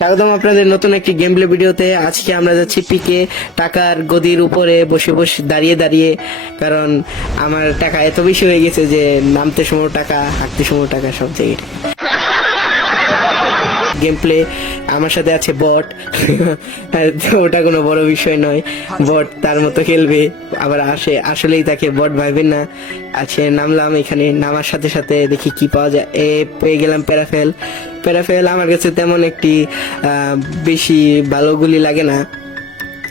স্বাগতম আপনাদের নতুন একটি গেম প্লে ভিডিওতে। আজকে আমরা যাচ্ছি পিকে টাকার গদির উপরে বসে বসে দাঁড়িয়ে দাঁড়িয়ে, কারণ আমার টাকা এত বেশি হয়ে গেছে যে নামতে সময় টাকা, হাঁটতে সময় টাকা, সব জায়গায় গেম প্লে। আমার সাথে আছে বট। ওটা কোনো বড় বিষয় নয়, বট তার মতো খেলবে। আবার আসলেই তাকে বট ভাববেন না। আছে, নামলাম। এখানে নামার সাথে সাথে দেখি কি পাওয়া যায়। পেয়ে গেলাম প্যারাফেল। প্যারাফেল আমার কাছে তেমন একটি বেশি ভালো গুলি লাগে না,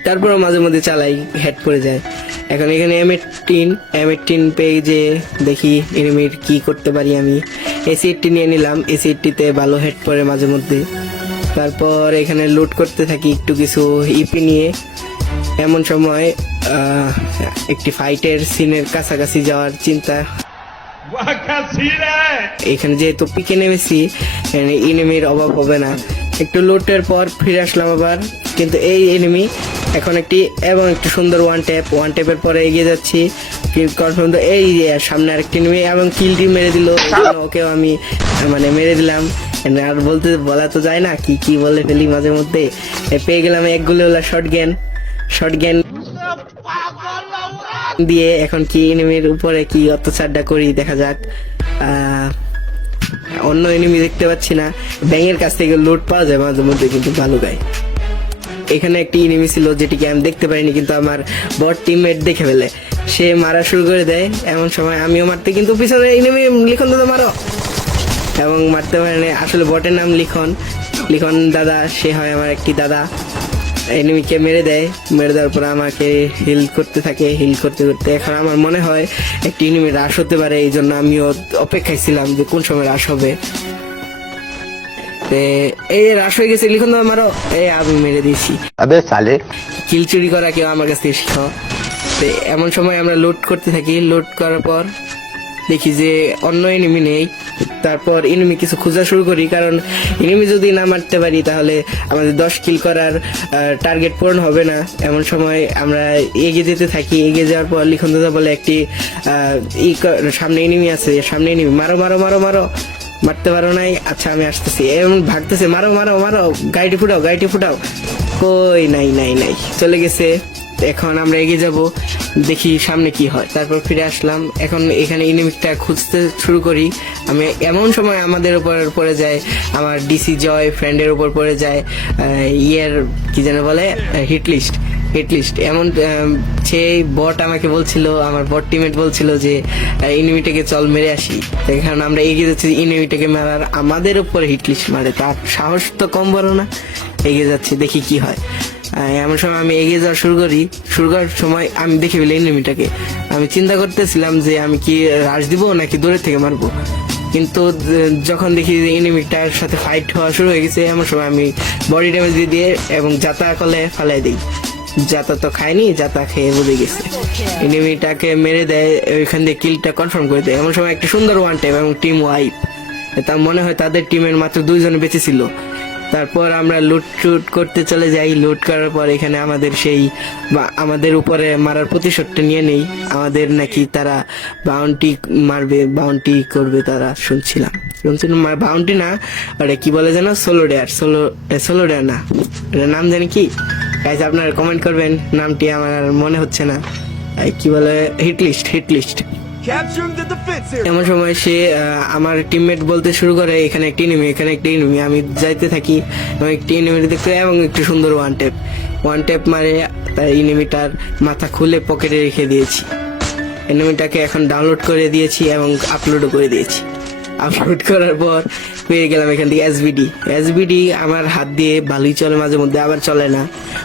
তারপরও মাঝে মধ্যে চালাই, হেড করে যায়। এখন এখানে M18 পেয়ে যে দেখি এনিমির কি করতে পারি। আমি AC-80 নিয়ে নিলাম। AC-80-তে ভালো হেড পড়ে মাঝে মধ্যে। তারপর এখানে লুট করতে থাকি একটু কিছু ইপি নিয়ে। এমন সময় একটি ফাইটের সিনের কাছাকাছি যাওয়ার চিন্তা। এখানে যেহেতু পিকে নেমেছি, এনিমির অভাব হবে না। একটু লুটের পর ফিরে আসলাম আবার, কিন্তু এই এনিমি এখন একটি সুন্দর ওয়ান ট্যাপের পরে এগিয়ে যাচ্ছি। কনফার্ম তো এই সামনে আরেকটি এনিমি এবং কিলটি মেরে দিল। ওকেও আমি মেরে দিলাম। আর বলা তো যায় না, কি বলে ফেলি মাঝে মধ্যে। পেয়ে গেলাম এক গুলি ওলা শর্ট জ্ঞান দিয়ে। এখন কি এনিমির উপরে কি অত্যাচারটা করি, দেখা যাক। অন্য এনিমি দেখতে পাচ্ছি না। ব্যাঙের কাছ থেকে লুট পাওয়া যায় মাঝে মধ্যে, কিন্তু ভালো গায়। এখানে একটি এনিমি ছিল যেটিকে আমি দেখতে পারিনি, কিন্তু আমার বট টিমমেট দেখে ফেলে। সে মারা শুরু করে দেয়। এমন সময় আমিও মারতে, কিন্তু পিছনে এনিমি লিখন দাদা মারো, এবং মারতে পারেনি। আসলে বটের নাম লিখন দাদা। সে হয় আমার একটি দাদা। এনিমিকে মেরে দেওয়ার পর আমাকে হিল করতে থাকে। হিল করতে করতে এখন আমার মনে হয় একটি এনিমি রাশ হতে পারে। এই জন্য আমিও অপেক্ষায় ছিলাম যে কোন সময় রাশ হবে। এই রাশ হয়ে গেছে, লিখন দাদা মারো। আমি মেরে দিয়েছি। আবে সালে, কিল চুরি করা কেউ আমার কাছ থেকে শিখাও। এমন সময় আমরা লুট করতে থাকি। লুট করার পর দেখি যে অন্য এনিমি নেই। তারপর এনিমি কিছু খোঁজা শুরু করি, কারণ এনিমি যদি না মারতে পারি তাহলে আমাদের 10 কিল করার টার্গেট পূরণ হবে না। এমন সময় আমরা এগিয়ে যেতে থাকি। এগিয়ে যাওয়ার পর লিখন দাদা বলে একটি সামনে এনিমি আছে, সামনে এনিমি, মারো মারো মারো মারো। মারতে পারো নাই? আচ্ছা আমি আসতেছি। এমন ভাগতেছে, মারো মারো মারো, গাড়িটি ফুটাও। কই, নাই, চলে গেছে। এখন আমরা এগিয়ে যাব, দেখি সামনে কি হয়। তারপর ফিরে আসলাম। এখন এখানে এনিমিটা খুঁজতে শুরু করি আমি। এমন সময় আমাদের উপর পড়ে যায়, আমার ডিসি জয় ফ্রেন্ডের উপর পড়ে যায় কি যেন বলে, হিটলিস্ট। এমন সেই বট আমাকে বলছিল, আমার বট টিমমেট বলছিল যে এনিমিটাকে চল মেরে আসি। এখন আমরা এগিয়ে যাচ্ছি এনিমিটাকে মারার। আমাদের উপর হিটলিস্ট মারে, তার সাহস তো কম বড় না। এগিয়ে যাচ্ছি, দেখি কি হয়। এমন সময় আমি এগিয়ে যাওয়া শুরু করার সময় আমি দেখে ফেলি এনিমিটাকে। আমি চিন্তা করতেছিলাম যে আমি কি রাশ দিব নাকি দূরের থেকে মারবো, কিন্তু যখন দেখি যে এনিমিটার সাথে ফাইট হওয়া শুরু হয়ে গেছে, এমন সময় আমি বডি ড্যামেজ দিয়ে এবং জাতা কলে ফালাই দিই। জাতা তো খায়নি, জাতা খেয়ে বুঝে গেছে। এনিমিটাকে মেরে দেয়, ওইখান দিয়ে কিলটা কনফার্ম করে দেয়। এমন সময় একটা সুন্দর ওয়ান টাইম এবং টিম ওয়াইপ। তা মনে হয় তাদের টিমের মাত্র 2 জন বেঁচে ছিল। তারপর আমরা লুট করতে চলে যাই। লুট করার পর এখানে আমাদের উপরে মারার প্রতিশোধটা নিয়ে নেই। আমাদের নাকি তারা বাউন্টি করবে তারা, শুনছিলাম বাউন্টি না, ওটা কি বলে যেন, সোলোডেয়ার না, এটা নাম জানি কি। গাইস আপনারা কমেন্ট করবেন, নামটি আমার মনে হচ্ছে না। কি বলে, হিটলিস্ট। এমন সময় সে আমার টিমমেট বলতে শুরু করে এখানে একটি এনিমি। আমি যাইতে থাকি এবং একটি এনিমি দেখতে, এবং একটু সুন্দর ওয়ান ট্যাপ মারে তার এনিমিটার মাথা খুলে পকেটে রেখে দিয়েছি। এনিমিটাকে এখন ডাউনলোড করে দিয়েছি এবং আপলোডও করে দিয়েছি। আপলোড করার পর পেয়ে গেলাম এখান থেকে এসবিডি। আমার হাত দিয়ে ভালোই চলে, মাঝে মধ্যে আবার চলে না,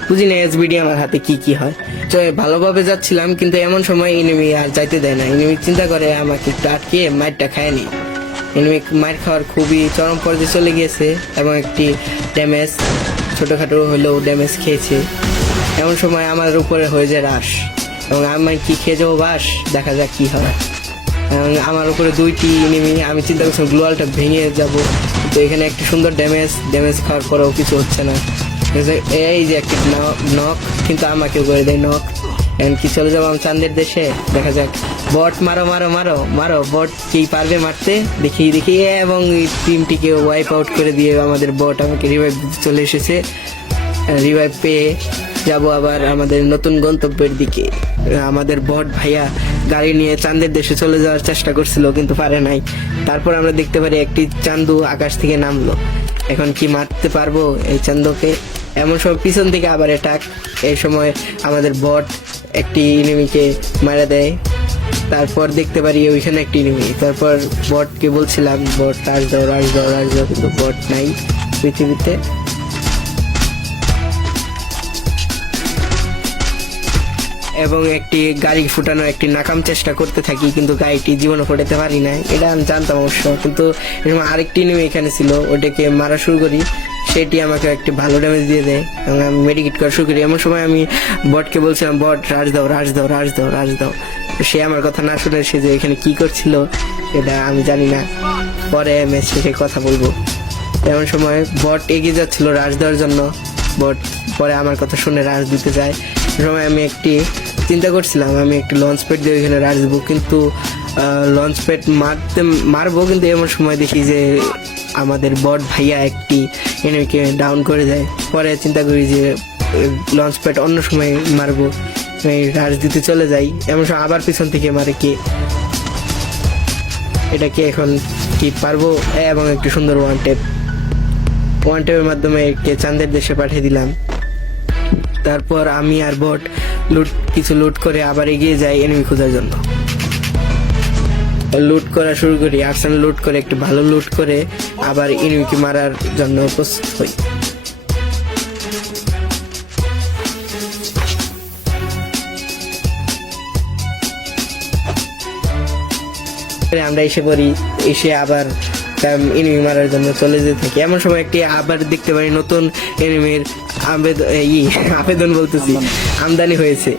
বুঝি না এসবিডি আমার হাতে কি হয়। তো ভালোভাবে যাচ্ছিলাম, কিন্তু এমন সময় এনিমি আর যাইতে দেয় না। এনিমি চিন্তা করে আমাকে একটু আটকে মারটা খায়নি। এনিমি মার খাওয়ার খুবই চরম পর্যায়ে চলে গিয়েছে এবং একটি ড্যামেজ, ছোটখাটো হলেও ড্যামেজ খেয়েছে। এমন সময় আমার উপরে হয়ে যায় রাশ, এবং আমি কি খেয়ে যাবো বাস, দেখা যাক কি হয়। আমার উপরে 2টি এনিমি। আমি চিন্তা করছিলাম গ্লোয়ালটা ভেঙে যাব, তো এখানে একটি সুন্দর ড্যামেজ খাওয়ার পরেও কিছু হচ্ছে না। এই যে একটি নক, কিন্তু আমাকেও করে দেয় নক। এখন কি চলে যাবো আমি চাঁদের দেশে, দেখা যাক। বট মারো মারো মারো মারো, বট কি পারবে মারতে, দেখি দেখি। এবং এই টিমটিকে ওয়াইপ আউট করে দিয়ে আমাদের বট আমাকে রিভাইভ চলে এসেছে। রিভাইভ পেয়ে যাব আবার আমাদের নতুন গন্তব্যের দিকে। আমাদের বট ভাইয়া গাড়ি নিয়ে চাঁদের দেশে চলে যাওয়ার চেষ্টা করছিল কিন্তু পারে নাই। তারপর আমরা দেখতে পারি একটি চান্দু আকাশ থেকে নামলো। এখন কি মারতে পারবো এই চান্দুকে? এমন সময় পিছন থেকে আবার অ্যাটাক। এই সময় আমাদের বট একটি এনিমিকে মারা দেয়। তারপর দেখতে পারি ওইখানে একটি এনিমি। তারপর বটকে বলছিলাম বট রাজ দাও রাজ দাও রাজ দাও, কিন্তু বট নাই পৃথিবীতে। এবং একটি গাড়ি ফুটানো একটি নাকাম চেষ্টা করতে থাকি, কিন্তু গাড়িটি জীবনে ফোটাতে পারি না, এটা আমি জানতাম অবশ্য। কিন্তু এরকম আরেকটি নেমে এখানে ছিল, ওটাকে মারা শুরু করি। সেটি আমাকে একটি ভালো ড্যামেজ দিয়ে দেয় এবং আমি মেডিকেট করা শুরু করি। এমন সময় আমি বটকে বলছিলাম বট রাজ দাও রাজ দাও রাজ দাও রাজ দাও। সে আমার কথা না শুনে সে যে এখানে কি করছিল এটা আমি জানি না, পরে ম্যাচ শেষে কথা বলবো। এমন সময় বট এগিয়ে যাচ্ছিল রাজ দেওয়ার জন্য। বট পরে আমার কথা শুনে রাজ দিতে যায়। সময় আমি একটি চিন্তা করছিলাম আমি একটি লঞ্চ প্যাড দিয়ে ওইখানে রাজ দেবো, কিন্তু লঞ্চ প্যাড মারবো, কিন্তু এমন সময় দেখি যে আমাদের বট ভাইয়া একটি এনিমিকে ডাউন করে দেয়। পরে চিন্তা করি যে লঞ্চ প্যাড অন্য সময় মারবো, রাজ দিতে চলে যাই। এমন সময় আবার পিছন থেকে মারে কে, এটাকে এখন কি পারবো? এবং একটি সুন্দর ওয়ান টেপের মাধ্যমে একে চাঁদের দেশে পাঠিয়ে দিলাম। তারপর আমি আর বট কিছু লুট করে আবার এগিয়ে যাই এনিমি খোঁজার জন্য। লুট করা শুরু করি, আর্সেনাল লুট করে একটু ভালো লুট করে আবার এনিমিকে মারার জন্য প্রস্তুত হই। আমরা এসে পড়ি, এসে আবার এনিমি মারার জন্য চলে যেতে থাকি। এমন সময় একটি আবার দেখতে পারি নতুন এনিমির আবেদন বলতেছি আমদানি হয়েছে।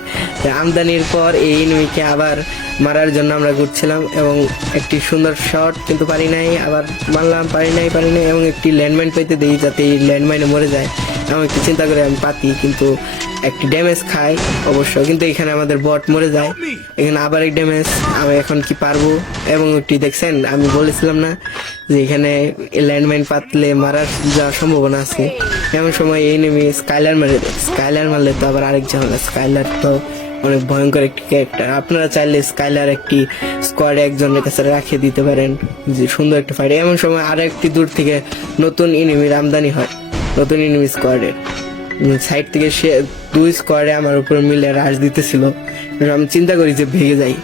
আমদানির পর এই এনিমিকে আবার মারার জন্য আমরা ঘুরছিলাম এবং একটি সুন্দর শট, কিন্তু পারি নাই। আবার মারলাম, পারি নাই এবং একটি ল্যান্ডমাইন পেতে দিই যাতে এই ল্যান্ডমাইনে মরে যায়। আমি একটু চিন্তা করে আমি পাতি, কিন্তু একটি ড্যামেজ খাই অবশ্য, কিন্তু এখানে আমাদের বট মরে যায়। এখানে আবার এক ড্যামেজ। আমি এখন কি পারবো? এবং একটি দেখছেন আমি বলেছিলাম না যে এখানে ল্যান্ডমাইন পাতলে মারার যাওয়ার সম্ভাবনা আছে। এমন সময় এই নেমে স্কাইলার মেরে দেয়। স্কাইলার মারলে তো আবার আরেক ঝামেলা, স্কাইলার তো অনেক ভয়ঙ্কর একটি ক্যারেক্টার। আপনারা চাইলে স্কাইলার একটি স্কোয়াডে একজনের কাছে রাখে দিতে পারেন, যে সুন্দর একটা ফাইট। এমন সময় আরো একটি দূর থেকে নতুন এনিমির আমদানি হয়, নতুন এনিমি স্কোয়াডের সাইড থেকে। সে দুই স্কোয়াডে আমার উপর মিলে রাশ দিতেছিল। আমি চিন্তা করি যে ভেঙে যাই,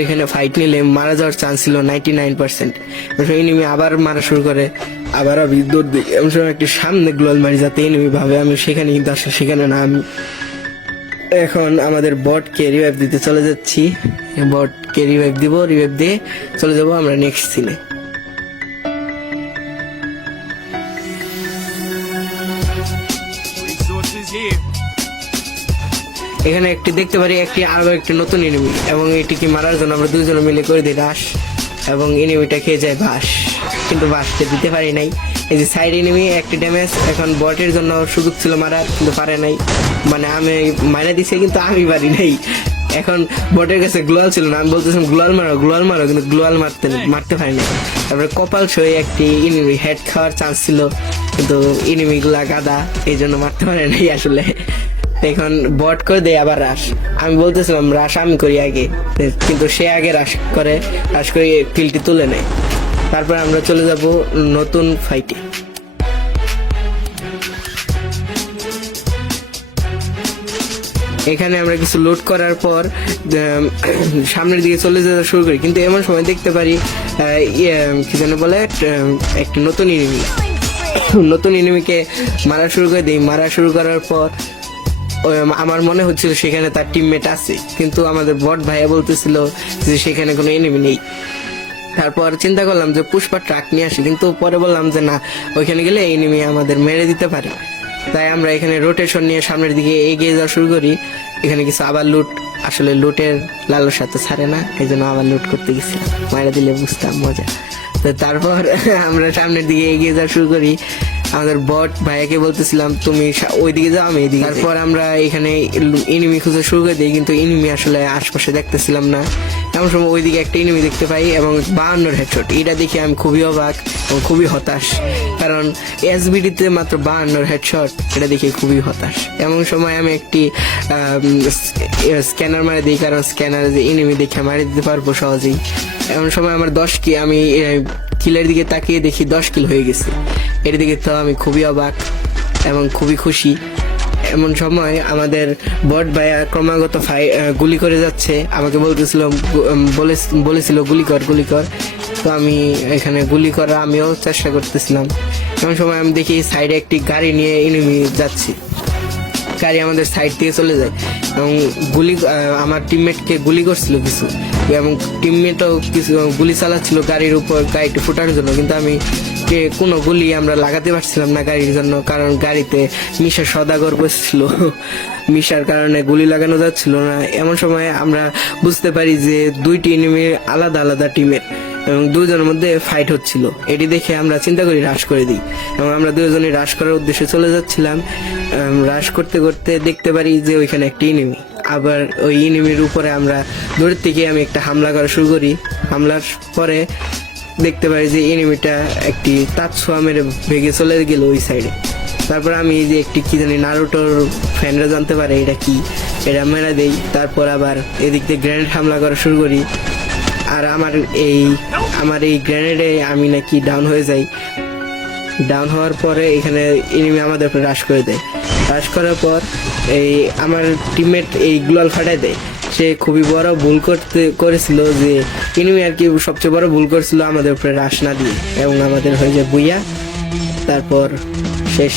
এখানে ফাইট নিলে মারা যাওয়ার চান্স ছিল 99%। এনিমি আবার মারা শুরু করে, আবার আমি দৌড় দিই। এমন সময় একটি সামনে গ্লোয়াল মারি যাতে এনিমি ভাবে আমি সেখানে, কিন্তু আসলে সেখানে না। আমি এখন আমাদের বটকে রিভাইভ দিতে চলে যাচ্ছি। বটকে রিভাইভ দিয়ে চলে যাবো আমরা নেক্সট সিনে। এখানে একটি দেখতে পারি আরো একটি নতুন এনিমি, এবং এটিকে মারার জন্য আমরা দুজন মিলে করে দিই রাশ, এবং এনিমিটা খেয়ে যায় বাস, কিন্তু বাসকে দিতে পারি নাই। এই যে সাইড এনিমি একটি ড্যামেজ। এখন বটের জন্য সুযোগ ছিল মারার, কিন্তু পারে নাই। মানে আমি মারা দিছি কিন্তু আমি পারি নাই। এখন বটের কাছে গ্লোয়াল ছিল না, আমি বলতেছিলাম গ্লোয়াল মারো, কিন্তু গ্লোয়াল মারতে পারি না। তারপরে কপাল সই একটি এনিমি হেড খাওয়ার চান্স ছিল, কিন্তু এনিমি গুলা গাদা, এই জন্য মারতে পারে নাই আসলে। এখন বট করে দেয় আবার রাশ। আমি বলতেছিলাম রাশ আমি করি আগে, কিন্তু সে আগে রাশ করে কিলটি তুলে নেয়। তারপর আমরা চলে যাব নতুন ফাইটে। এখানে আমরা কিছু লুট করার পর সামনের দিকে চলে যেতে শুরু করি, কিন্তু এমন সময় দেখতে পারি কি যেন বলে একটি নতুন এনিমিকে মারা শুরু করে দিই। মারা শুরু করার পর আমার মনে হচ্ছিল সেখানে তার টিমমেট আছে, কিন্তু আমাদের বট ভাইয়া বলতেছিল যে সেখানে কোনো এনিমি নেই। তারপর চিন্তা করলাম যে পুষ্পা ট্রাক নিয়ে আসি, কিন্তু পরে বললাম যে না, ওইখানে গেলে এনিমি আমাদের মেরে দিতে পারে। তাই আমরা এখানে রোটেশন নিয়ে সামনের দিকে এগিয়ে যাওয়া শুরু করি। এখানে কিছু আবার আসলে লুটের লালসার তো ছাড়ে না, এই জন্য আবার লুট করতে গেছিলাম, মারা দিলে বুঝতাম মজা। তো তারপর আমরা সামনের দিকে এগিয়ে যাওয়া শুরু করি। আমাদের বট ভাইয়াকে বলতেছিলাম তুমি ওইদিকে যাও আমি এদিকে। তারপর আমরা এখানে এনিমি খুঁজে শুরু করে দিই, কিন্তু এনিমি আসলে আশপাশে দেখতেছিলাম না। এমন সময় ওইদিকে একটা এনিমি দেখতে পাই এবং 52 হেডশট। এটা দেখে আমি খুবই অবাক এবং খুবই হতাশ, কারণ এসবিডিতে মাত্র 52 হেডশট, এটা দেখে খুবই হতাশ। এমন সময় আমি একটি স্ক্যানার মারে দিই, কারণ স্ক্যানার যে এনিমি দেখে মারি দিতে পারবো সহজেই। এমন সময় আমার 10 কি আমি কিলের দিকে তাকিয়ে দেখি 10 কিল হয়ে গেছে। এর দিকে তো আমি খুবই অবাক এবং খুবই খুশি। এমন সময় আমাদের বট ভাইয়া ক্রমাগত গুলি করে যাচ্ছে, আমাকে বলেছিল গুলি কর। তো আমি এখানে গুলি করা আমিও চেষ্টা করতেছিলাম। এমন সময় আমি দেখি সাইডে একটি গাড়ি নিয়ে এনিমি যাচ্ছে, গাড়ি আমাদের সাইড থেকে চলে যায় এবং আমার টিমমেটকে গুলি করছিল কিছু, এবং টিমমেটও কিছু গুলি চালাচ্ছিল গাড়ির উপর গাড়িটি ফুটানোর জন্য, কিন্তু আমি কোনো গুলি আমরা লাগাতে পারছিলাম না গাড়ির জন্য, কারণ গাড়িতে মিশা সদাগর বসছিল। মিশার কারণে গুলি লাগানো যাচ্ছিল না। এমন সময় আমরা বুঝতে পারি যে দুইটি এনিমি আলাদা আলাদা টিমের এবং দুজনের মধ্যে ফাইট হচ্ছিল। এটি দেখে আমরা চিন্তা করি রাশ করে দিই, এবং আমরা দুজনে রাশ করার উদ্দেশ্যে চলে যাচ্ছিলাম। রাশ করতে করতে দেখতে পারি যে ওইখানে একটি এনিমি। আবার ওই এনিমির উপরে আমরা দূরের থেকে আমি একটা হামলা করা শুরু করি। হামলার পরে দেখতে পাই যে এনিমিটা একটি তাৎসোয়া মেরে ভেঙে চলে গেল ওই সাইডে। তারপর আমি এই যে একটি কি জানি নারুটোর ফ্যানরা জানতে পারে এটা কি, এটা মেরা দেই। তারপর আবার এদিক থেকে গ্রেনেড হামলা করা শুরু করি, আর আমার এই গ্রেনেডে আমি নাকি ডাউন হয়ে যাই। ডাউন হওয়ার পরে এখানে এনিমি আমাদের উপরে রাশ করে দেয়। রাশ করার পর আমার টিমমেট এই গ্লোয়াল ফাটাই দেয়। সে খুবই বড় ভুল করেছিল, যে এনিমি আর কি সবচেয়ে বড় ভুল করেছিল আমাদের উপরে রাশ না দিয়ে, এবং আমাদের হয়ে যায় বুইয়া। তারপর শেষ।